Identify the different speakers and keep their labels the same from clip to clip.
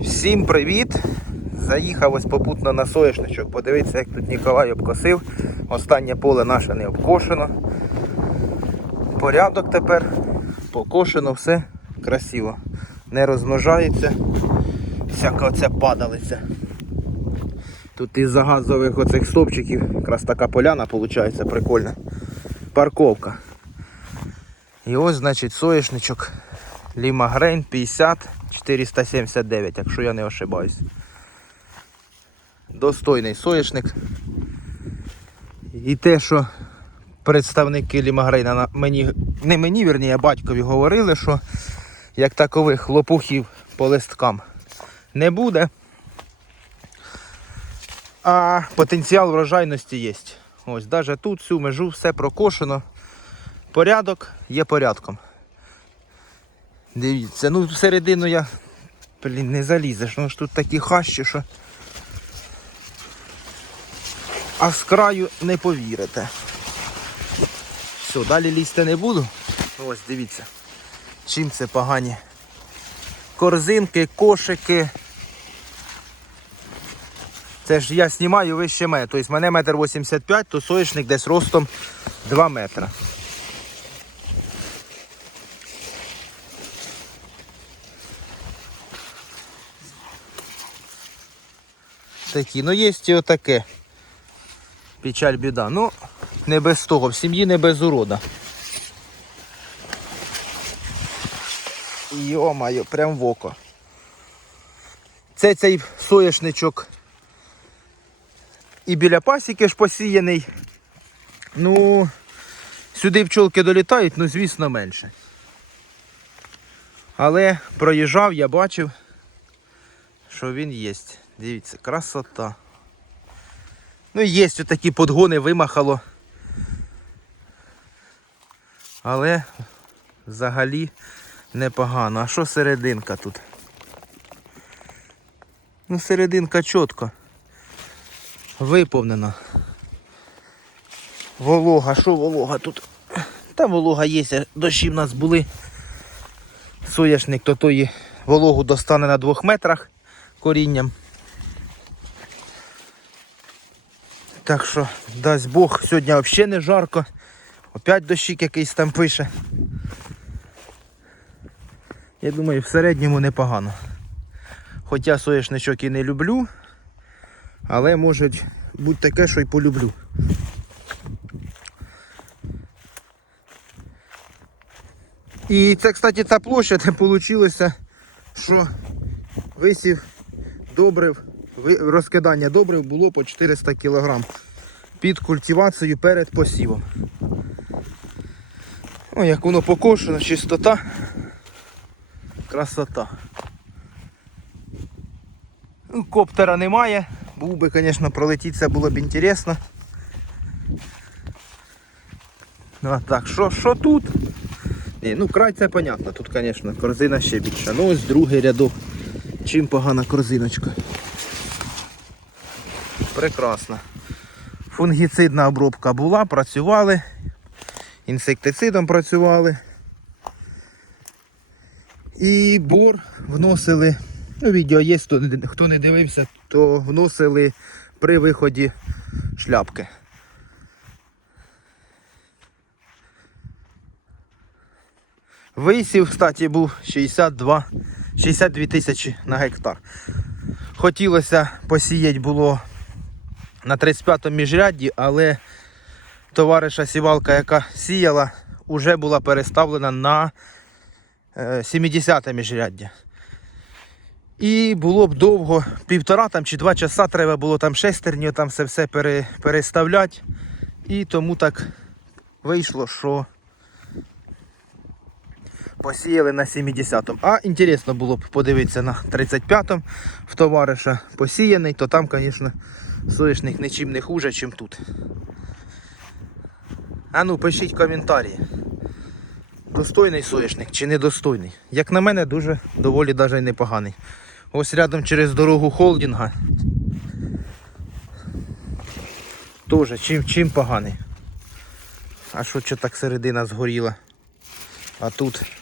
Speaker 1: Всім привіт! Заїхав ось попутно на соняшничок. Подивіться, як тут Ніколай обкосив. Останнє поле наше не обкошено. Порядок тепер. Покошено, все красиво. Не розмножається. Всяка оця падалиця. Тут із-за газових оцих стовпчиків якраз така поляна виходить, прикольна. Парковка. І ось, значить, соєшничок Ліма Грейн 50 479, якщо я не ошибаюсь. Достойний соєшник. І те, що представники Лімагрейна мені, не мені, вірні, а батькові говорили, що як такових лопухів по листкам не буде. А потенціал врожайності є. Ось, навіть тут всю межу все прокошено. Порядок є порядком. Дивіться, ну всередину я блін, не залізеш, ну ж тут такі хащі, що. А з краю не повірите. Все, далі лізти не буду. Ось дивіться. Чим це погані. Корзинки, кошики. Це ж я знімаю вище метр. Тобто мене метр 85, то соєшник десь ростом 2 метри. Такі, ну є і отаке. Печаль біда. Ну, не без того, в сім'ї не без урода. Йо-моє, прям в око. Це цей соєшничок і біля пасіки ж посіяний. Ну, сюди пчолки долітають, ну звісно менше. Але проїжджав, я бачив, що він є. Дивіться, красота. Ну, є такі подгони, вимахало. Але взагалі непогано. А що серединка тут? Ну, серединка чітко. Виповнена. Волога, що волога тут? Та волога є, дощі в нас були. Соняшник то тої вологу достане на двох метрах корінням. Так що, дасть Бог, сьогодні взагалі не жарко. Опять дощик якийсь там пише. Я думаю, в середньому непогано. Хоча соєшничок і не люблю, але може бути таке, що й полюблю. І це, кстати, та площа, де вийшло, що висів добрив, розкидання добрив було по 400 кг під культивацією перед посівом. О, як воно покошено, чистота, красота. Ну, коптера немає, був би, звісно, пролетіти, це було б інтересно. Ну, а так, що, що тут? Ні, ну край це понятно, тут, звісно, корзина ще більша. Ну ось другий рядок. Чим погана корзиночка. Прекрасно. Фунгіцидна обробка була, працювали. Інсектицидом працювали. І бор вносили. Ну, відео є, хто не- дивився, то вносили при виході шляпки. Висів, кстати, був 62, 62 тисячі на гектар. Хотілося посіяти було на 35-му міжрядді, але товариша сівалка, яка сіяла, вже була переставлена на е, 70-те міжряддя. І було б довго, півтора там чи два часа треба було там шестерню, там все все пере, переставляти. І тому так вийшло, що посіяли на 70-му. А інтересно було б подивитися на 35-му в товариша посіяний, то там, звісно, соняшник нічим не хуже, ніж тут. А ну, пишіть коментарі. Достойний соняшник чи недостойний? Як на мене, дуже доволі навіть непоганий. Ось рядом через дорогу холдинга. Тоже чим, чим поганий. А що що так середина згоріла? А тут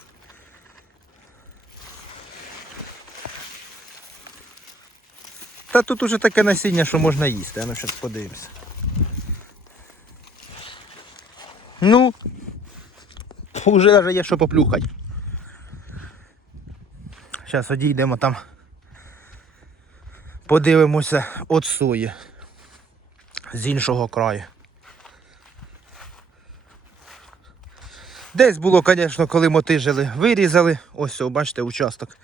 Speaker 1: Та тут уже таке насіння, що можна їсти, а ну зараз подивимося. Ну, вже навіть є що поплюхати. Зараз одійдемо там. Подивимося от сої з іншого краю. Десь було, звісно, коли мотижили, вирізали. Ось, бачите, участок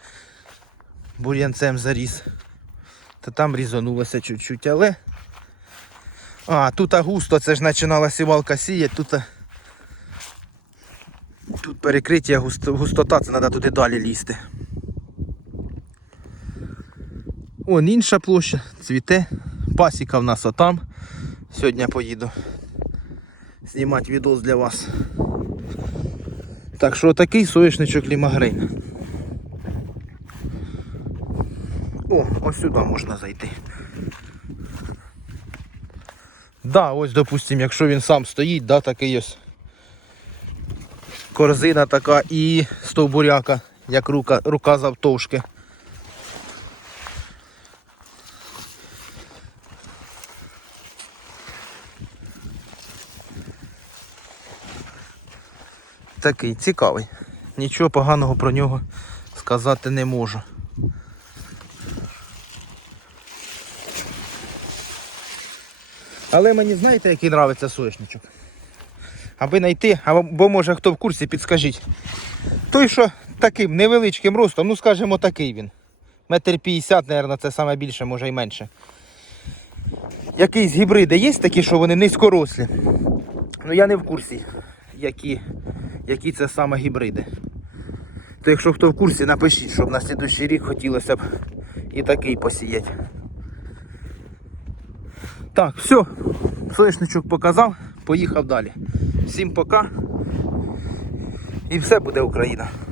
Speaker 1: бур'янцем заріс. Та там різанулося чуть-чуть, але. А, тут густо, це ж починала сівалка сіяти, тут. Тут перекриття, густота, це треба туди далі лізти. Вон інша площа, цвіте. Пасіка в нас отам. Сьогодні поїду знімати відос для вас. Так що такий соєшничок лімагрейн. О, ось сюди можна зайти. Да, ось, допустим, якщо він сам стоїть, да, такий ось корзина така і стовбуряка, як рука, рука завтовшки. Такий цікавий. Нічого поганого про нього сказати не можу. Але мені знаєте, який нравиться соєшничок? Аби знайти, або може хто в курсі, підскажіть. Той, що таким невеличким ростом, ну скажімо, такий він. Метр п'ятдесят, мабуть, це саме більше, може й менше. Якісь гібриди є такі, що вони низькорослі. Ну я не в курсі, які, які це саме гібриди. То якщо хто в курсі, напишіть, щоб на слідуючий рік хотілося б і такий посіяти. Так, все. Соняшничок показав, поїхав далі. Всім пока. І все буде Україна.